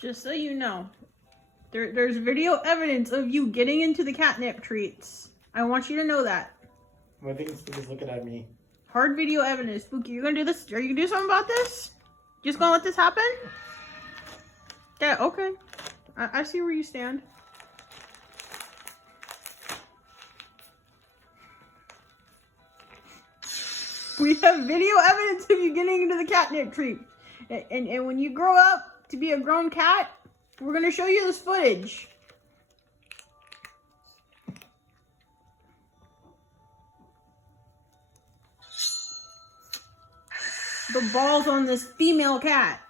Just so you know, there's video evidence of you getting into the catnip treats. I want you to know that. I think Spooky's looking at me. Hard video evidence. Spooky, you gonna do this? Are you gonna do something about this? Just gonna let this happen? Yeah, okay. I see where you stand. We have video evidence of you getting into the catnip treat. And when you grow up to be a grown cat, we're gonna show you this footage. The balls on this female cat.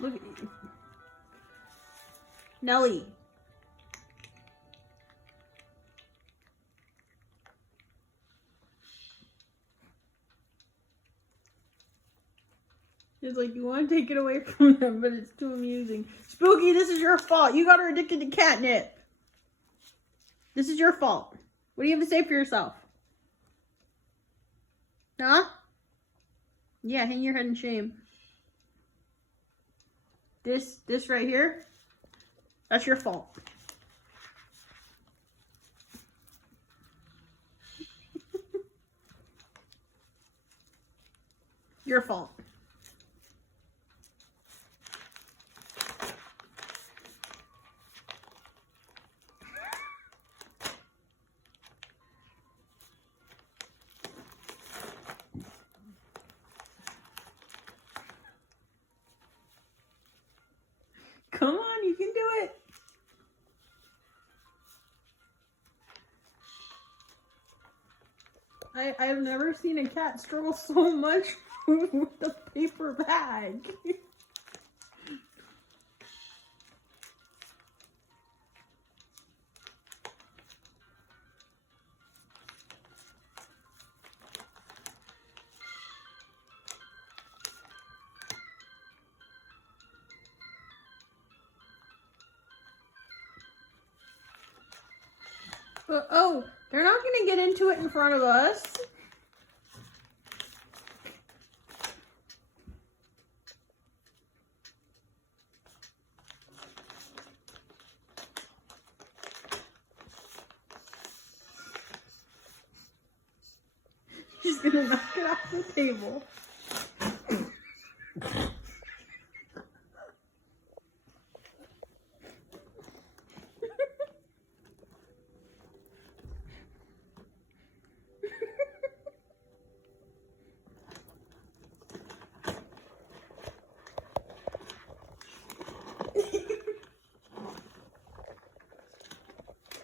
Look at you. Nelly. It's like, you want to take it away from them, but it's too amusing. Spooky, this is your fault. You got her addicted to catnip. This is your fault. What do you have to say for yourself? Huh? Yeah, hang your head in shame. This right here, that's your fault. Your fault. Come on, you can do it. I've never seen a cat struggle so much with a paper bag. Oh, they're not gonna get into it in front of us. She's gonna knock it off the table.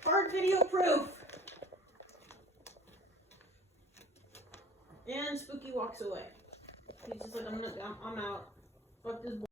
Hard video proof. And Spooky walks away. He's just like, I'm out. Fuck this.